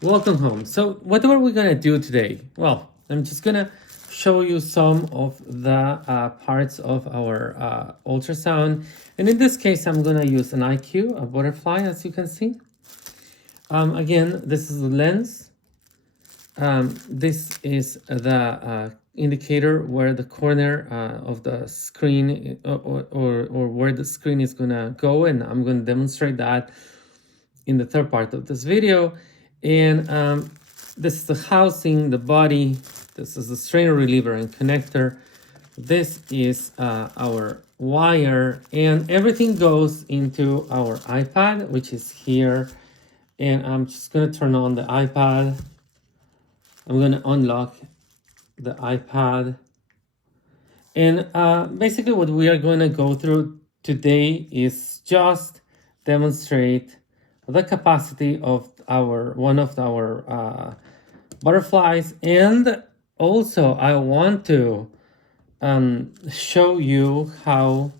Welcome home. So what are we gonna do today? Well, I'm just gonna show you some of the parts of our ultrasound. And in this case, I'm gonna use an IQ, a butterfly, as you can see. Again, this is the lens. This is the indicator where the corner of the screen or where the screen is gonna go, and I'm gonna demonstrate that in the third part of this video. And this is the housing, the body. This is the strainer reliever and connector. This is our wire, and everything goes into our iPad, which is here. And I'm just gonna turn on the iPad. I'm gonna unlock the iPad. And basically what we are going to go through today is just demonstrate the capacity of one of our butterflies. And also I want to show you how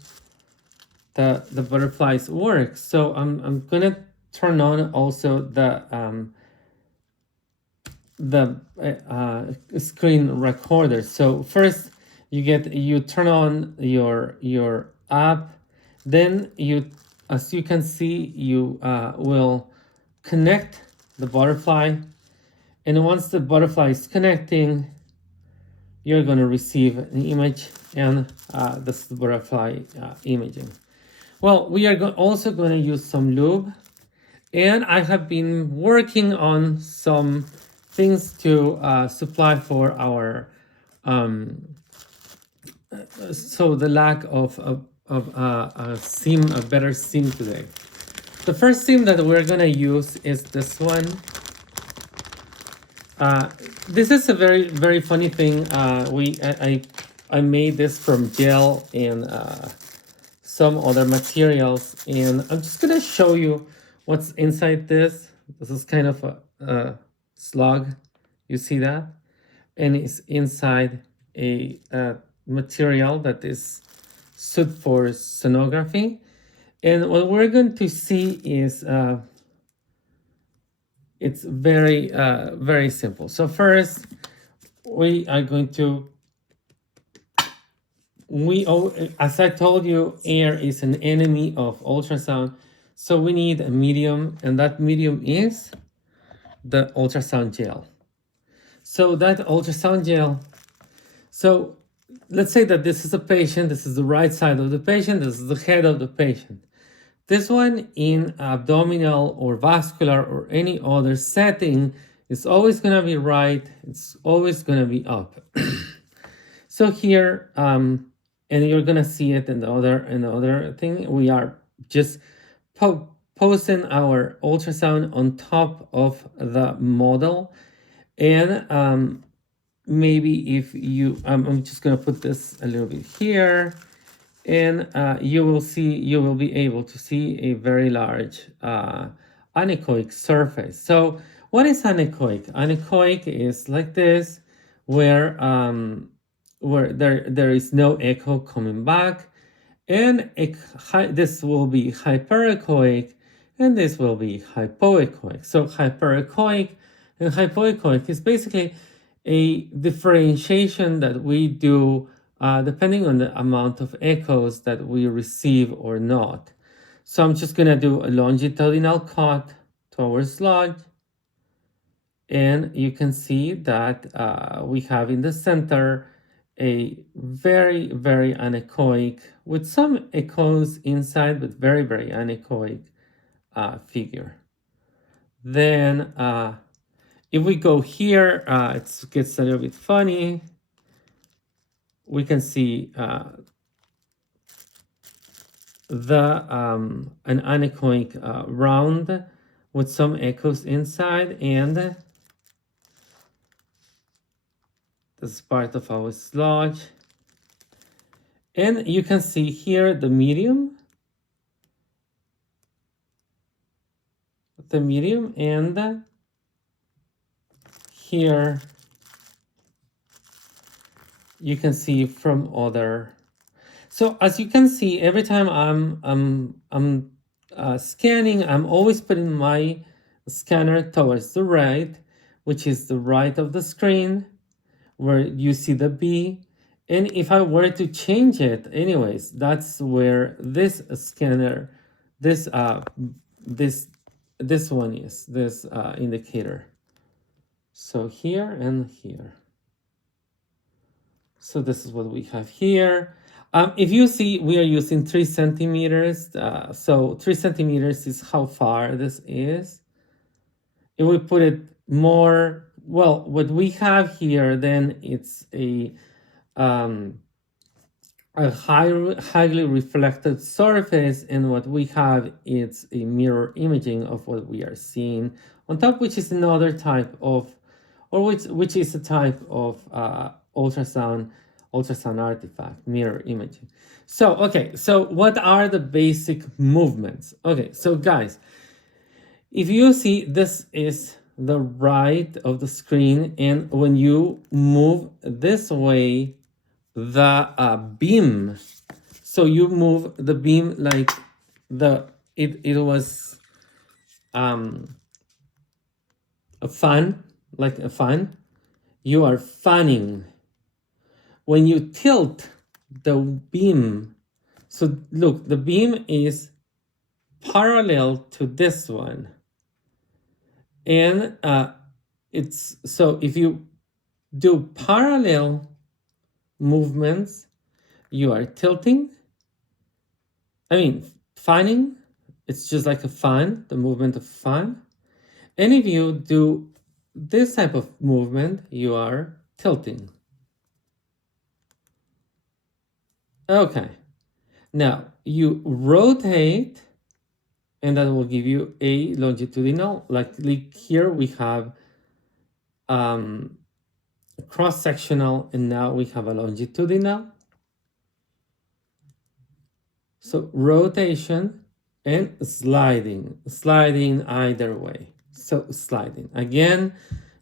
the butterflies work. So I'm going to turn on also the screen recorder. So first you turn on your app, then as you can see, you will connect the butterfly, and once the butterfly is connecting, you're going to receive an image, and this is the butterfly imaging. Well, we are also going to use some lube, and I have been working on some things to supply for our so the lack of a better seam today. The first seam that we're gonna use is this one. This is a very funny thing. I made this from gel and some other materials, and I'm just gonna show you what's inside this. This is kind of a slug, you see that? And it's inside a material that is suited for sonography. And what we're going to see is it's very simple. So first, we are going to, as I told you, air is an enemy of ultrasound. So we need a medium, and that medium is the ultrasound gel. So that ultrasound gel, so let's say that this is a patient, this is the right side of the patient, this is the head of the patient. This one in abdominal or vascular or any other setting is always going to be right, it's always going to be up. So here, and you're going to see it in the other thing, we are just posting our ultrasound on top of the model. And maybe if you, I'm just going to put this a little bit here, and you will be able to see a very large anechoic surface. So what is anechoic? Anechoic is like this, where there is no echo coming back, and this will be hyperechoic, and this will be hypoechoic. So hyperechoic and hypoechoic is basically a differentiation that we do depending on the amount of echoes that we receive or not. So I'm just gonna do a longitudinal cut to our sludge, and you can see that we have in the center a very anechoic, with some echoes inside, but very anechoic figure. Then if we go here, it gets a little bit funny. We can see an anechoic round with some echoes inside, and this is part of our sludge. And you can see here the medium, and here you can see from other. So as you can see, every time I'm scanning, I'm always putting my scanner towards the right, which is the right of the screen, where you see the B. And if I were to change it, anyways, that's where this scanner, this this one is, this indicator. So here and here. So this is what we have here. If you see, we are using 3 centimeters. So 3 centimeters is how far this is. If we put it more, well, what we have here, then it's a highly reflected surface, and what we have is a mirror imaging of what we are seeing on top, which is another type of, or which is a type of ultrasound artifact, mirror imaging. So okay, so what are the basic movements? Okay, so guys, if you see, this is the right of the screen, and when you move this way, the beam, so you move the beam like it was a fan, like a fan. You are fanning. When you tilt the beam, so look, the beam is parallel to this one, and it's, so if you do parallel movements, you are tilting, fanning. It's just like a fan, the movement of fan. And if you do this type of movement, you are tilting. Okay, now you rotate, and that will give you a longitudinal. Like here we have cross-sectional, and now we have a longitudinal. So rotation and sliding either way. So sliding again,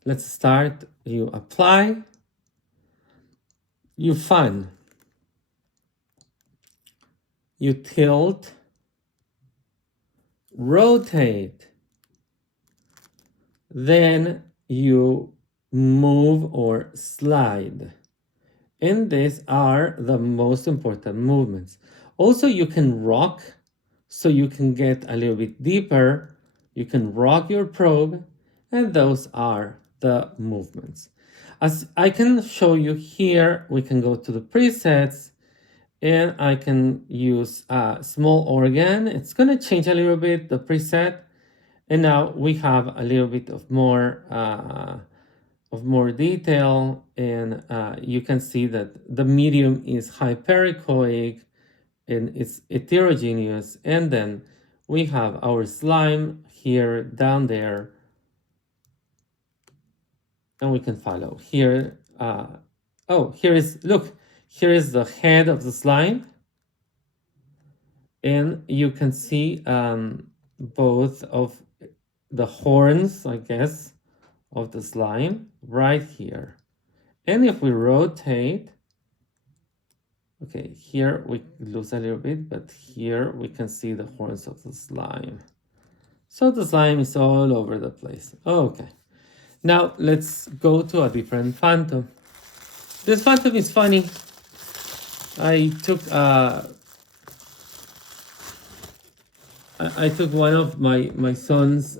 let's start. You apply, you fan, you tilt, rotate, then you move or slide. And these are the most important movements. Also, you can rock, so you can get a little bit deeper. You can rock your probe, and those are the movements. As I can show you here, we can go to the presets, and I can use a small organ. It's going to change a little bit the preset, and now we have a little bit of more detail, and you can see that the medium is hyperechoic and it's heterogeneous, and then we have our slime here, down there, and we can follow here. Oh, here is, look, here is the head of the slime, and you can see both of the horns, I guess, of the slime right here. And if we rotate, okay, here we lose a little bit, but here we can see the horns of the slime. So the slime is all over the place. Okay, now let's go to a different phantom. This phantom is funny. I took one of my son's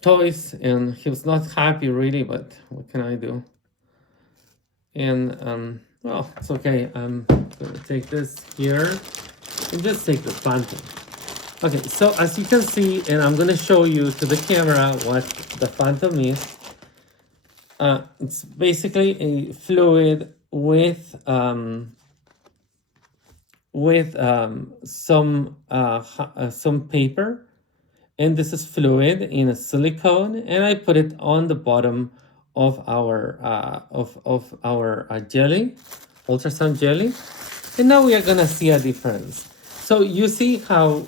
toys, and he was not happy really, but what can I do? And well, it's okay. I'm gonna take this here and just take the phantom. Okay, so as you can see, and I'm gonna show you to the camera what the phantom is. It's basically a fluid with some paper, and this is fluid in a silicone, and I put it on the bottom of our jelly, ultrasound jelly, and now we are gonna see a difference. So you see how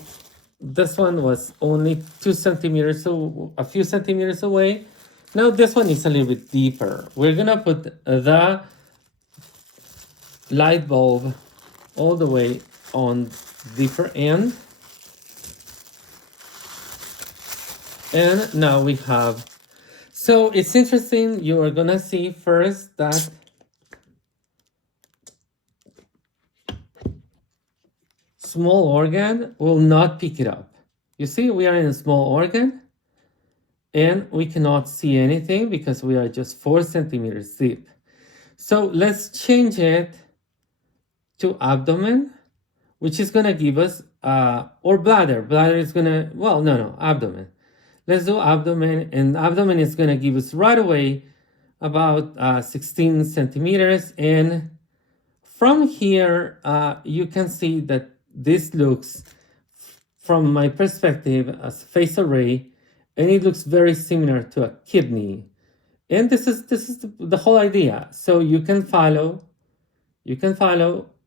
this one was only 2 centimeters, so a few centimeters away. Now this one is a little bit deeper. We're gonna put the light bulb all the way on deeper end. And now we have, so it's interesting, you are gonna see first that small organ will not pick it up. You see, we are in a small organ and we cannot see anything because we are just 4 centimeters deep. So let's change it to abdomen, which is gonna give us, or bladder. Bladder is gonna, well, no, abdomen. Let's do abdomen, and abdomen is gonna give us right away about 16 centimeters. And from here, you can see that this looks, from my perspective, as phase array, and it looks very similar to a kidney. And this is the whole idea. So you can follow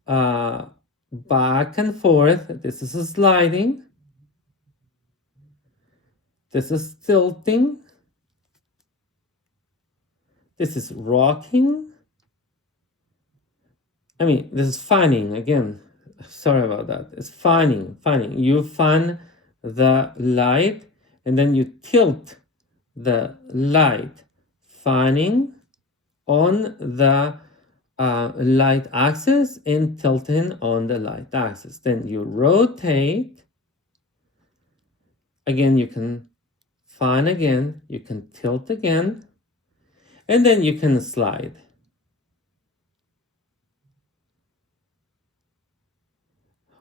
back and forth. This is a sliding. This is tilting. This is rocking. I mean, this is fanning again. Sorry about that. It's fanning. You fan the light and then you tilt the light, fanning on the light axis and tilting on the light axis. Then you rotate. Again, you can fan again, you can tilt again, and then you can slide.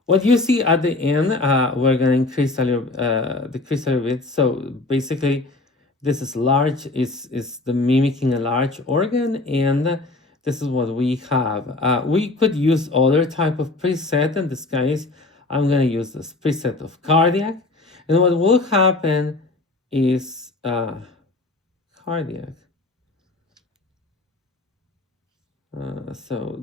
What you see at the end, we're going to increase a little, decrease a little bit. So basically, this is large, is the mimicking a large organ, and this is what we have. We could use other type of preset. In this case, I'm going to use this preset of cardiac. And what will happen is cardiac. So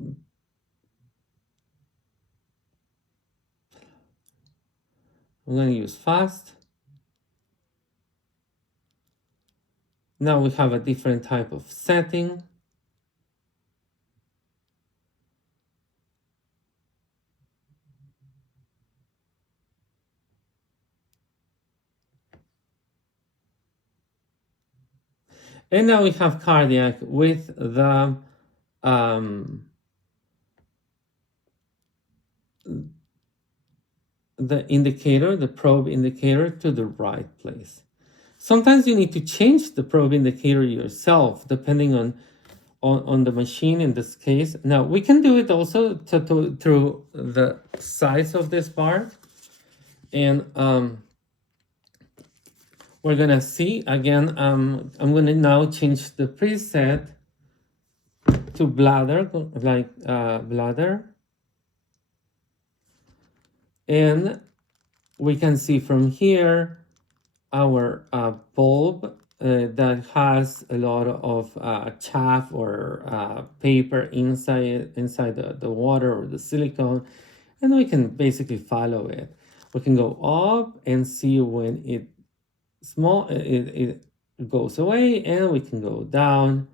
I'm going to use fast. Now we have a different type of setting. And now we have cardiac with the indicator, the probe indicator, to the right place. Sometimes you need to change the probe indicator yourself, depending on the machine in this case. Now, we can do it also through the size of this part. And we're going to see, again, I'm going to now change the preset to bladder, like bladder. And we can see from here our bulb that has a lot of chaff or paper inside the water or the silicone, and we can basically follow it. We can go up and see when it goes away, and we can go down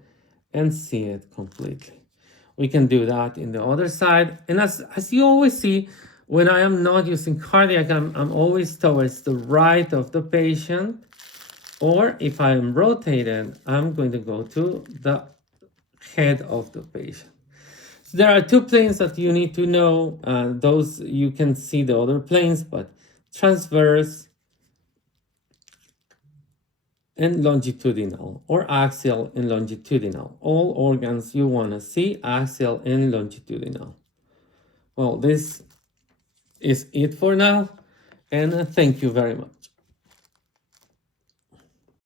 and see it completely. We can do that in the other side. And as you always see, when I am not using cardiac, I'm always towards the right of the patient. Or if I am rotated, I'm going to go to the head of the patient. So there are two planes that you need to know. Those, you can see the other planes, but transverse and longitudinal, or axial and longitudinal. All organs you want to see, axial and longitudinal. Well, this is it for now, and thank you very much.